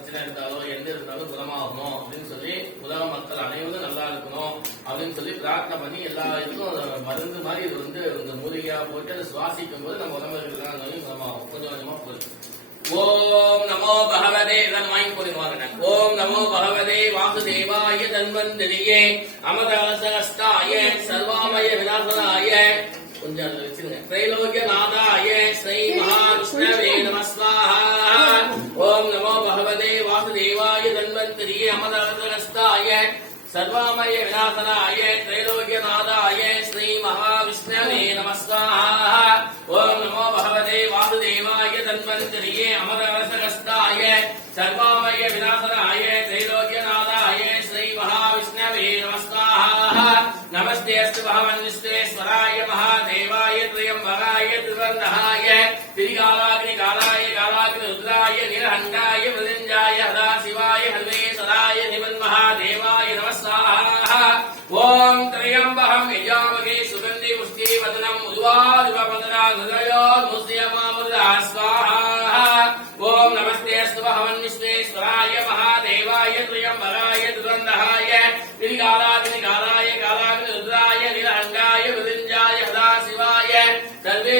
பிரச்சனை இருந்தாலும் எந்த இருந்தாலும் குணமாகணும் அப்படின்னு சொல்லி உலக மக்கள் அனைவரும் நல்லா இருக்கணும் அப்படின்னு சொல்லி பிரார்த்தனை பண்ணி எல்லா இதுக்கும் மருந்து மாதிரி இது வந்து இந்த மூலிகையா போட்டு அதை சுவாசிக்கும் போது நம்ம உடம்புல இருக்கிற நோயும் குணமாகும். கொஞ்சம் கொஞ்சமா போயிடும். ஓம் நமோ பகவதே வாங்கி போடுவாங்க. ஓம் நமோ பகவதே வாசுதேவாய தன்வந்தரியே அமரசகஸ்தாய சர்வாமய விநாசனாய கொஞ்சம் வச்சிருங்க. திரைலோக்கிய நாதாய ஸ்ரீ மகாவிஷ்ணவே நமஸ்வாஹா. ஓம் நமோ பகவதே வாசுதேவாய தன்வந்தரியே அமரசகஸ்தாய சர்வாமய விநாசனாய திரைலோக்கிய நாதாய ஸ்ரீ மகாவிஷ்ணவே நமஸ்வாஹா. ஓம் நமோ பகவதே வாசுதேவாய தன்வந்தரியே அமரசகஸ்தாய சர்வாமய விநாசனாய திரைலோக்கிய நாதாய ஸ்ரீ மகாவிஷ்ணவே நமஸ்வாஹா. நமஸ்தே அஸ்து பகவன் விஸ்வேஸ்வராய மகாதேவாய த்ரியம்பகாய திரிவர்ணாய திரிகாலாக்னி காலாய காலாக்னி ருத்ராய நிரஹண்டாய மிருத்யுஞ்சயாய சதா சிவாய சர்வேஸ்வராய நிமன் மகாதேவாய நமஸ்வாஹா. ஓம் த்ரியம்பகம் யஜாமகே சுகந்தி புஷ்டி வதனம் உத்வாதிபபதனா ஹிருதயோ முஸ்யமாமுதா ஸ்வாஹா. ஓம் நமஸ்தே அஸ்து பகவன் விஸ்வேஸ்வராய மகாதேவாய த்ரியம்பகாய திரிவர்ணாய திரிகாலாக்னி காலாய காலாக்னி ருத்ராய நிரஹண்டாய மிருத்யுஞ்சயாய சதா சிவாய சர்வே